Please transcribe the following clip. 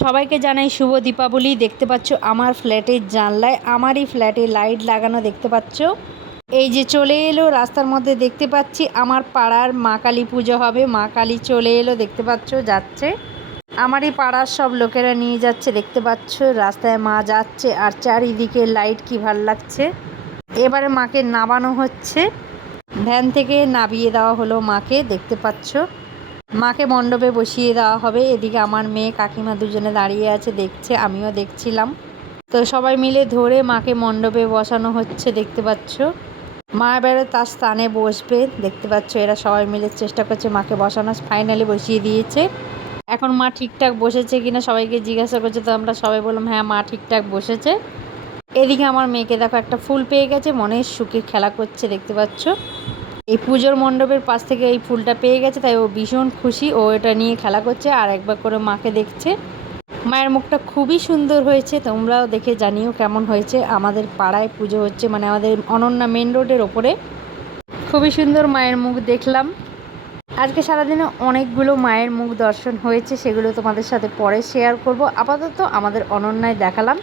সবাইকে জানাই শুভ দীপাবলি। দেখতে পাচ্ছ আমার ফ্ল্যাটের জানলায় আমারই ফ্ল্যাটে লাইট লাগানো দেখতে পাচ্ছ। এই যে চলে এলো রাস্তার মধ্যে দেখতে পাচ্ছি আমার পাড়ার মা কালী পুজো হবে। মা কালী চলে এলো দেখতে পাচ্ছ, যাচ্ছে আমারই পাড়ার সব লোকেরা নিয়ে যাচ্ছে দেখতে পাচ্ছ। রাস্তায় মা যাচ্ছে আর চারিদিকে লাইট কি ভাল লাগছে। এবারে মাকে নামানো হচ্ছে, ভ্যান থেকে নামিয়ে দেওয়া হলো মাকে দেখতে পাচ্ছ। মাকে মণ্ডপে বসিয়ে দেওয়া হবে। এদিকে আমার মেয়ে কাকিমা দুজনে দাঁড়িয়ে আছে দেখছে, আমিও দেখছিলাম। তো সবাই মিলে ধরে মাকে মণ্ডপে বসানো হচ্ছে দেখতে পাচ্ছ। মা এবারে তার স্থানে বসবে দেখতে পাচ্ছ। এরা সবাই মিলে চেষ্টা করছে মাকে বসানো, ফাইনালি বসিয়ে দিয়েছে। এখন মা ঠিকঠাক বসেছে কিনা সবাইকে জিজ্ঞাসা করছে, তো আমরা সবাই বললাম হ্যাঁ মা ঠিকঠাক বসেছে। এদিকে আমার মেয়েকে দেখো একটা ফুল পেয়ে গেছে, মনের সুখে খেলা করছে দেখতে পাচ্ছ। এই পুজোর মণ্ডপের পাশ থেকে এই ফুলটা পেয়ে গেছে, তাই ও ভীষণ খুশি। ও এটা নিয়ে খেলা করছে আর একবার করে মাকে দেখছে। মায়ের মুখটা খুবই সুন্দর হয়েছে, তোমরাও দেখে জানিও কেমন হয়েছে। আমাদের পাড়ায় পুজো হচ্ছে, মানে আমাদের অনন্যা মেন রোডের ওপরে। খুবই সুন্দর মায়ের মুখ দেখলাম। আজকে সারাদিনে অনেকগুলো মায়ের মুখ দর্শন হয়েছে, সেগুলো তোমাদের সাথে পরে শেয়ার করব। আপাতত আমাদের অনন্যায় দেখালাম।